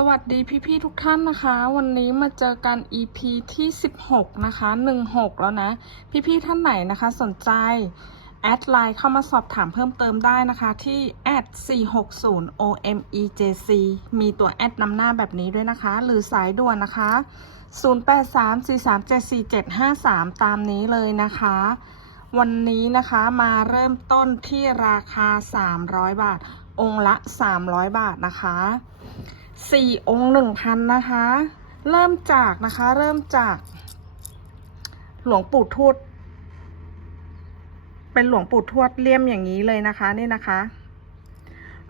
สวัสดีพี่ๆทุกท่านนะคะ วันนี้มาเจอกัน EP ที่ 16 นะคะ 16 แล้วนะ พี่ๆท่านไหนนะคะสนใจ แอดไลน์เข้ามาสอบถามเพิ่มเติมได้นะคะที่แอด460 OMEJC มีตัวแอดนำหน้าแบบนี้ด้วยนะคะ หรือสายด่วนนะคะ 0834374753 ตามนี้เลยนะคะ วันนี้นะคะมาเริ่มต้นที่ราคา 300 บาท องค์ละ 300 บาทนะคะ สี่องค์หนึ่งพันนะคะ เริ่มจากนะคะ เริ่มจาก หลวงปู่ทวด เป็นหลวงปู่ทวดเลี่ยมอย่างนี้เลยนะคะนี่นะคะ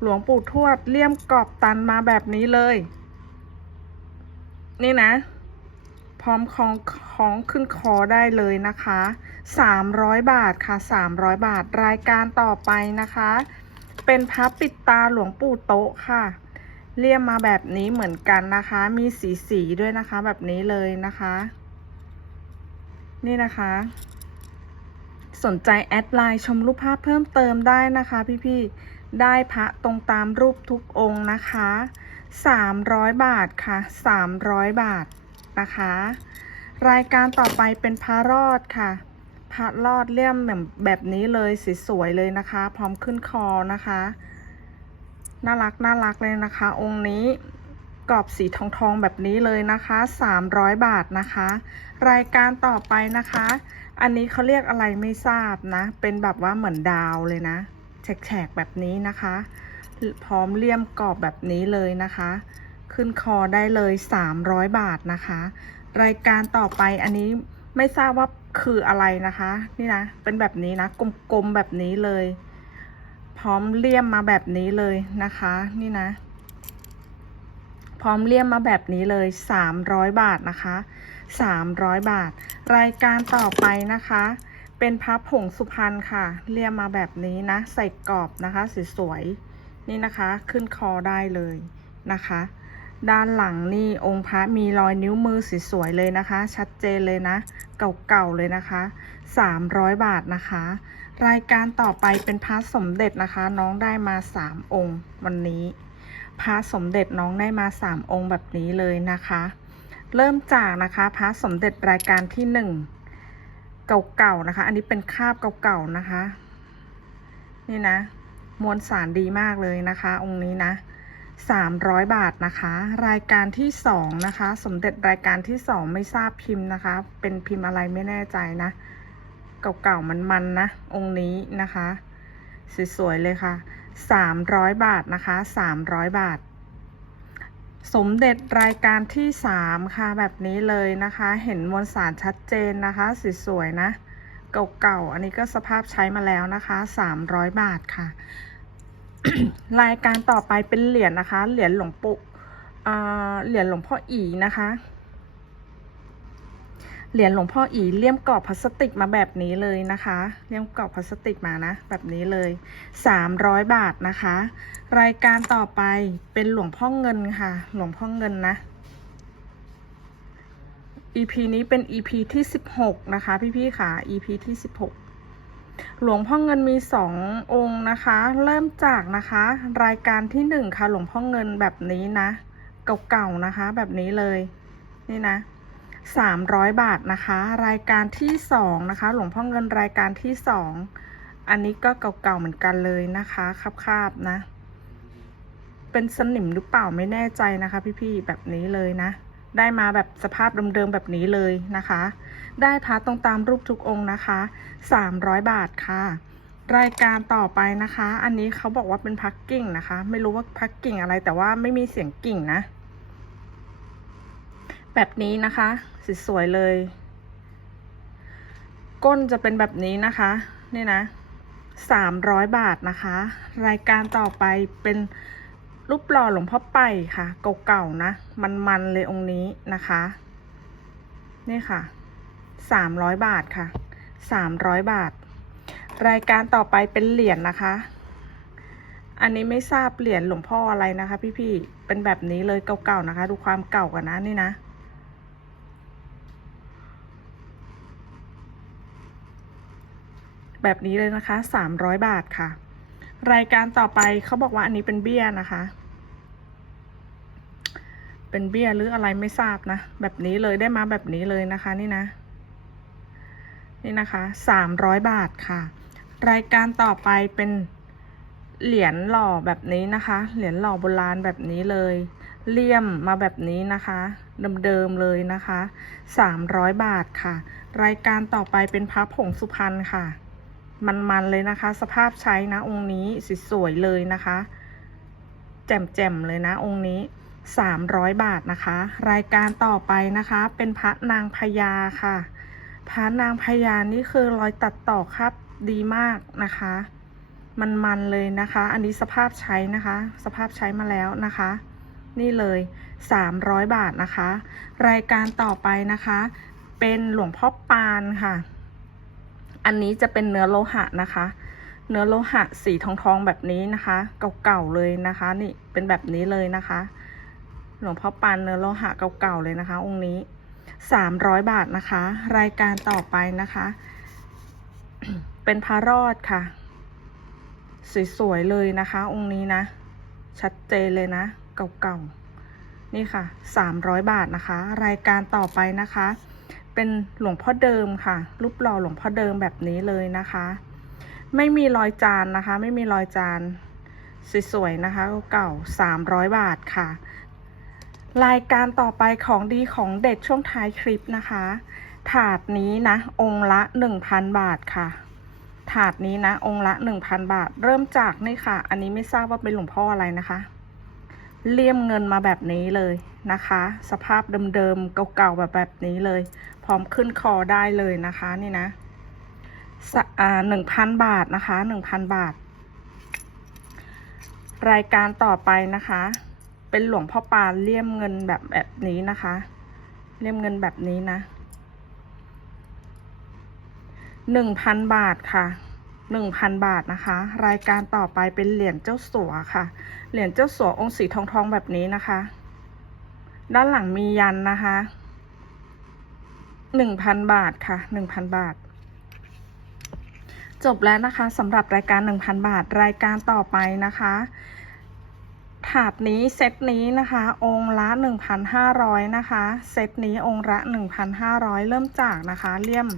หลวงปู่ทวดเลี่ยมกรอบตันมาแบบนี้เลย นี่นะ พร้อมของของขึ้นคอได้เลยนะคะ300บาทค่ะ300บาทรายการต่อไปนะคะ เป็นพระปิดตาหลวงปู่โต๊ะค่ะ เลี่ยมมาแบบนี้เหมือนกันนะคะ มีสีสีด้วยนะคะแบบนี้เลยนะคะ นี่นะคะ สนใจแอดไลน์ชมรูปภาพเพิ่มเติมได้นะคะ พี่ๆ ได้พระตรงตามรูปทุกองค์นะคะ 300 บาทค่ะ 300 บาทนะคะ รายการต่อไปเป็นพระรอดค่ะ พระรอดเลี่ยมแบบแบบนี้เลยสวยๆเลยนะคะ พร้อมขึ้นคอนะคะ น่ารักน่ารักเลยนะคะ องค์นี้กรอบสีทองทองแบบนี้เลยนะคะ 300 บาทนะคะ รายการต่อไปนะคะ อันนี้เขาเรียกอะไรไม่ทราบนะ เป็นแบบว่าเหมือนดาวเลยนะแฉกๆแบบนี้นะคะ พร้อมเลี่ยมกรอบแบบนี้เลยนะคะ ขึ้นคอได้เลย 300 บาทนะคะ รายการต่อไปอันนี้ไม่ทราบว่าคืออะไรนะคะ นี่นะ เป็นแบบนี้นะ กลมๆแบบนี้เลย พร้อมเลี่ยมมาแบบนี้เลยนะคะ นี่นะ พร้อมเลี่ยมมาแบบนี้เลย 300 บาทนะคะ 300 บาท รายการต่อไปนะคะ เป็นพระผงสุพรรณค่ะ เลี่ยมมาแบบนี้นะ ใส่กรอบนะคะสวยๆนี่นะคะ ขึ้นคอได้เลยนะคะ ด้านหลังนี่องค์พระมีรอยนิ้วมือสวยๆเลยนะคะ ชัดเจนเลยนะ เก่าๆเลยนะคะ 300 บาทนะคะ รายการต่อไปเป็นพระสมเด็จนะคะ น้องได้มา3องค์วันนี้พระสมเด็จน้องได้มา3องค์แบบนี้เลยนะคะ เริ่มจากนะคะพระสมเด็จรายการที่1เก่าๆนะคะ อันนี้เป็นคาบเก่าๆนะคะ นี่นะ มวลสารดีมากเลยนะคะ องค์นี้นะ300บาทนะคะ รายการที่2นะคะ สมเด็จรายการที่2ไม่ทราบพิมพ์นะคะ เป็นพิมพ์อะไรไม่แน่ใจนะ เก่าๆมันๆนนะ องค์นี้นะคะ สวยๆเลยค่ะ 300 บาทนะคะ 300 บาท สมเด็จรายการที่ 3 ค่ะแบบนี้เลยนะคะ เห็นมวลสารชัดเจนนะคะสวยๆนะ เก่าๆ อันนี้ก็สภาพใช้มาแล้วนะคะ 300 บาทค่ะ รายการต่อไปเป็นเหรียญนะคะ เหรียญหลวงปู่เอ่อเหรียญหลวงพ่ออีนะคะ เหรียญหลวงพ่ออีเลี่ยมกรอบพลาสติกมาแบบนี้เลยนะคะ เลี่ยมกรอบพลาสติกมานะ แบบนี้เลย 300 บาทนะคะ รายการต่อไปเป็นหลวงพ่อเงินค่ะ หลวงพ่อเงินนะ EP นี้เป็น EP ที่ 16 นะคะ พี่ๆค่ะ EP ที่ 16 หลวงพ่อเงินมีสององค์นะคะ เริ่มจากนะคะ รายการที่หนึ่งค่ะ หลวงพ่อเงินแบบนี้นะ เก่าๆนะคะ แบบนี้เลย นี่นะ สามร้อยบาทนะคะ รายการที่สองนะคะ หลวงพ่อเงินรายการที่สองอันนี้ก็เก่าๆเหมือนกันเลยนะคะคาบๆนะ เป็นสนิมหรือเปล่าไม่แน่ใจนะคะ พี่ๆแบบนี้เลยนะ ได้มาแบบสภาพเดิมๆแบบนี้เลยนะคะ ได้พระตรงตามรูปทุกองค์นะคะ 300 บาทค่ะ รายการต่อไปนะคะ อันนี้เขาบอกว่าเป็นพักกิ่งนะคะ ไม่รู้ว่าพักกิ่งอะไรแต่ว่าไม่มีเสียงกิ่งนะ แบบนี้นะคะสสวยเลย ก้นจะเป็นแบบนี้นะคะนี่นะ300บาทนะคะ รายการต่อไปเป็นรูปหล่อหลวงพ่อไปค่ะเก่าๆนะ มันๆเลยองค์นี้นะคะ นี่ค่ะ300บาทค่ะ300บาท รายการต่อไปเป็นเหรียญนะคะ อันนี้ไม่ทราบเหรียญหลวงพ่ออะไรนะคะ พี่ๆเป็นแบบนี้เลยเก่าๆนะคะ ดูความเก่ากันนะนี่นะ แบบนี้เลยนะคะ 300 บาทค่ะ รายการต่อไปเขาบอกว่าอันนี้เป็นเบี้ยนะคะ เป็นเบี้ยหรืออะไรไม่ทราบนะ แบบนี้เลยได้มาแบบนี้เลยนะคะนี่นะ นี่นะคะสามร้อยบาทค่ะ รายการต่อไปเป็นเหรียญหล่อแบบนี้นะคะ เหรียญหล่อโบราณแบบนี้เลย เลี่ยมมาแบบนี้นะคะ เดิมๆเลยนะคะสามร้อยบาทค่ะ รายการต่อไปเป็นพระผงสุพรรณค่ะ มันๆเลยนะคะ สภาพใช้นะองค์นี้สวยๆเลยนะคะ แจ่มๆเลยนะองค์นี้ 300 บาทนะคะ รายการต่อไปนะคะ เป็นพระนางพญาค่ะพระนางพญานี่คือรอยตัดต่อครับดีมากนะคะ มันๆเลยนะคะ อันนี้สภาพใช้นะคะ สภาพใช้มาแล้วนะคะนี่เลย 300 บาทนะคะ รายการต่อไปนะคะ เป็นหลวงพ่อปานค่ะ อันนี้จะเป็นเนื้อโลหะนะคะ เนื้อโลหะสีทองทองๆแบบนี้นะคะ เก่าๆเลยนะคะ นี่เป็นแบบนี้เลยนะคะ หลวงพ่อปานเนื้อโลหะเก่าๆเลยนะคะ องค์นี้สามร้อยบาทนะคะ รายการต่อไปนะคะ เป็นพระรอดค่ะ สวยๆเลยนะคะ องค์นี้นะ ชัดเจนเลยนะ เก่าๆนี่ค่ะสามร้อยบาทนะคะ รายการต่อไปนะคะ เป็นหลวงพ่อเดิมค่ะ รูปหล่อหลวงพ่อเดิมแบบนี้เลยนะคะ ไม่มีรอยจานนะคะ ไม่มีรอยจานสวยๆนะคะ เก่าสามร้อยบาทค่ะ รายการต่อไปของดีของเด็ดช่วงท้ายคลิปนะคะ ถาดนี้นะ องค์ละหนึ่งพันบาทค่ะถาดนี้นะ องค์ละหนึ่งพันบาท เริ่มจากนี่ค่ะ อันนี้ไม่ทราบว่าเป็นหลวงพ่ออะไรนะคะ เลี่ยมเงินมาแบบนี้เลย นะคะ สภาพเดิมๆเก่าๆแบบแบบนี้เลย พร้อมขึ้นคอได้เลยนะคะนี่นะหนึ่งพันบาทนะคะหนึ่งพันบาท รายการต่อไปนะคะ เป็นหลวงพ่อปานเลี่ยมเงินแบบแบบนี้นะคะ เลี่ยมเงินแบบนี้นะหนึ่งพันบาทค่ะหนึ่งพันบาทนะคะ รายการต่อไปเป็นเหรียญเจ้าสัวค่ะ เหรียญเจ้าสัวองค์สีทองทองๆแบบนี้นะคะ ด้านหลังมียันนะคะหนึ่งพันบาทค่ะหนึ่งพันบาท จบแล้วนะคะสำหรับรายการ1,000บาทรายการต่อไปนะคะ ถาดนี้เซตนี้นะคะ องค์ละ1,500นะคะ เซตนี้องค์ละ1,500เริ่มจากนะคะเลี่ยม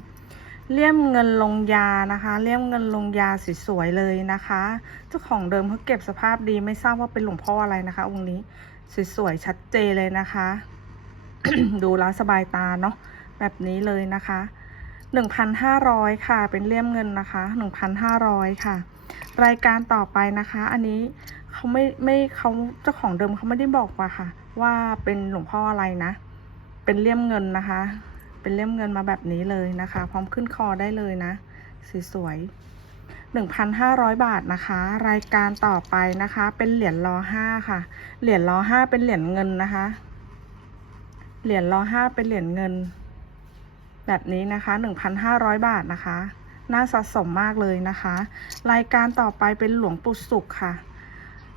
เลี่ยมเงินลงยานะคะ เลี่ยมเงินลงยาสวยๆเลยนะคะ เจ้าของเดิมเขาเก็บสภาพดีไม่ทราบว่าเป็นหลวงพ่ออะไรนะคะองค์นี้ สวยๆชัดเจนเลยนะคะ ดูแล้วสบายตาเนาะแบบนี้เลยนะคะ1,500 ค่ะ เป็นเลี่ยมเงินนะคะ 1,500 ค่ะ รายการต่อไปนะคะ อันนี้เขาไม่ไม่เขาเจ้าของเดิมเขาไม่ได้บอกว่าค่ะ ว่าเป็นหลวงพ่ออะไรนะ เป็นเลี่ยมเงินนะคะ เป็นเลี่ยมเงินมาแบบนี้เลยนะคะ พร้อมขึ้นคอได้เลยนะสวยๆ 1,500 บาทนะคะ รายการต่อไปนะคะ เป็นเหรียญรอห้าค่ะ เหรียญรอห้าเป็นเหรียญเงินนะคะ เหรียญรอห้าเป็นเหรียญเงิน แบบนี้นะคะ 1,500 บาทนะคะ น่าสะสมมากเลยนะคะ รายการต่อไปเป็นหลวงปู่สุขค่ะ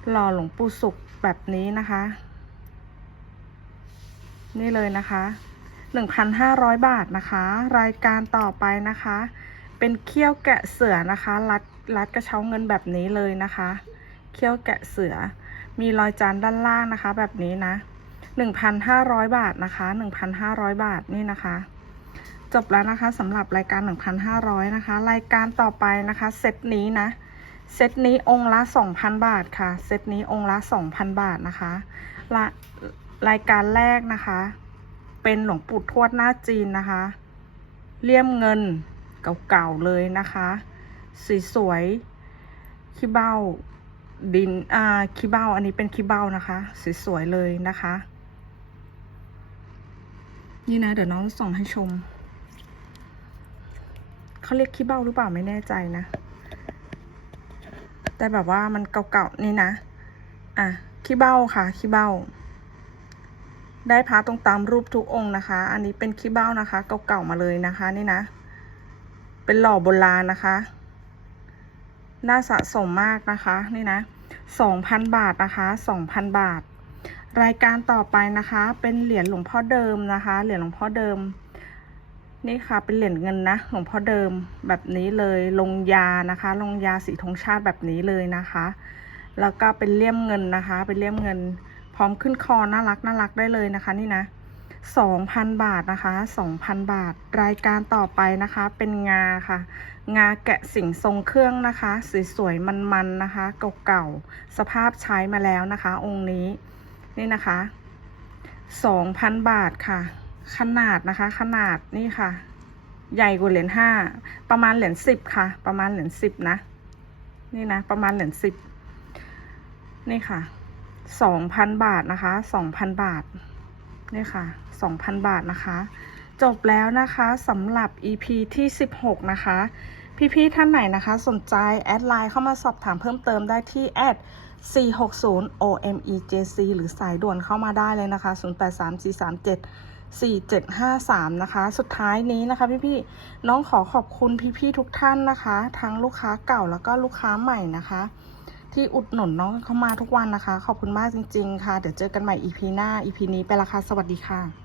หล่อหลวงปู่สุขแบบนี้นะคะ นี่เลยนะคะ 1,500 บาทนะคะ รายการต่อไปนะคะ เป็นเขี้ยวแกะเสือนะคะ รัดรัดกระเช้าเงินแบบนี้เลยนะคะ เขี้ยวแกะเสือ มีรอยจานด้านล่างนะคะ แบบนี้นะ1,500 บาทนะคะ1,500 บาทนี่นะคะ จบแล้วนะคะสำหรับรายการ 1,500นะคะ รายการต่อไปนะคะ เซตนี้นะ เซตนี้องค์ละ 2,000 บาทค่ะ เซตนี้องค์ละ 2,000 บาทนะคะละรายการแรกนะคะ เป็นหลวงปู่ทวดหน้าจีนนะคะ เลี่ยมเงิน เก่าๆเลยนะคะสีสวยๆขี้เบ้าดินอ่าขี้เบ้าอันนี้เป็นขี้เบ้านะคะสีสวยๆเลยนะคะ นี่นะ เดี๋ยวน้องส่องให้ชมเขาเรียกขี้เบ้าหรือเปล่าไม่แน่ใจนะ แต่แบบว่ามันเก่าๆนี่นะ อะขี้เบ้าค่ะขี้เบ้า ได้พระตรงตามรูปทุกองค์นะคะ อันนี้เป็นขี้เบ้านะคะ เก่าๆมาเลยนะคะ นี่นะ เป็นหล่อโบราณนะคะ น่าสะสมมากนะคะนี่นะสองพันบาทนะคะสองพันบาท รายการต่อไปนะคะ เป็นเหรียญหลวงพ่อเดิมนะคะ เหรียญหลวงพ่อเดิม นี่ค่ะเป็นเหรียญเงินนะ หลวงพ่อเดิมแบบนี้เลย ลงยานะคะ ลงยาสีธงชาติแบบนี้เลยนะคะ แล้วก็เป็นเลี่ยมเงินนะคะ เป็นเลี่ยมเงิน พร้อมขึ้นคอน่ารักน่ารักได้เลยนะคะ นี่นะ 2,000 บาทนะคะ 2,000 บาท รายการต่อไปนะคะ เป็นงาค่ะ งาแกะสิ่งทรงเครื่องนะคะ สวยๆ มันๆ นะคะ เก่าๆ สภาพใช้มาแล้วนะคะ องค์นี้ นี่นะคะ 2,000 บาทค่ะ ขนาดนะคะ ขนาดนี่ค่ะ ใหญ่กว่าเหรียญห้า ประมาณเหรียญสิบค่ะ ประมาณเหรียญสิบนะ นี่นะ ประมาณเหรียญสิบนี่ค่ะ 2,000 บาทนะคะ 2,000 บาท นี่ค่ะ 2,000 บาทนะคะ จบแล้วนะคะสำหรับ EP ที่ 16 นะคะ พี่ๆท่านไหนนะคะ สนใจแอดไลน์เข้ามาสอบถามเพิ่มเติมได้ที่แอด460 OMEJC หรือสายด่วนเข้ามาได้เลยนะคะ 083437 4753 นะคะ สุดท้ายนี้นะคะ พี่ๆน้องขอขอบคุณพี่ๆทุกท่านนะคะ ทั้งลูกค้าเก่าแล้วก็ลูกค้าใหม่นะคะ ที่อุดหนุนน้องเข้ามาทุกวันนะคะ ขอบคุณมากจริง ๆ ค่ะ เดี๋ยวเจอกันใหม่ EP หน้า EP นี้ไปละค่ะ สวัสดีค่ะ